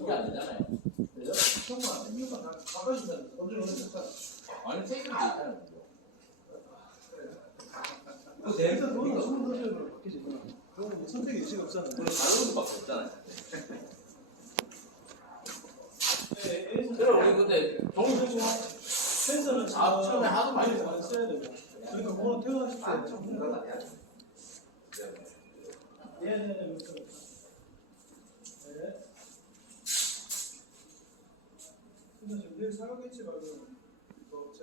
이게 안 되잖아요. 아니 책임도 있잖아요. 내에서 돈을 주는 것들로 바뀌지. 그건 선택의 여지가 없잖아요. 다른 것밖에 없잖아요. 네, 그래 우리 그때 정수 센서는 처음에 하도 많이 써야 되고. 그러니까 그거는 퇴원하십시오. 네네네. 네. 근데 지금 내일 사과겠지 말고 그 업체.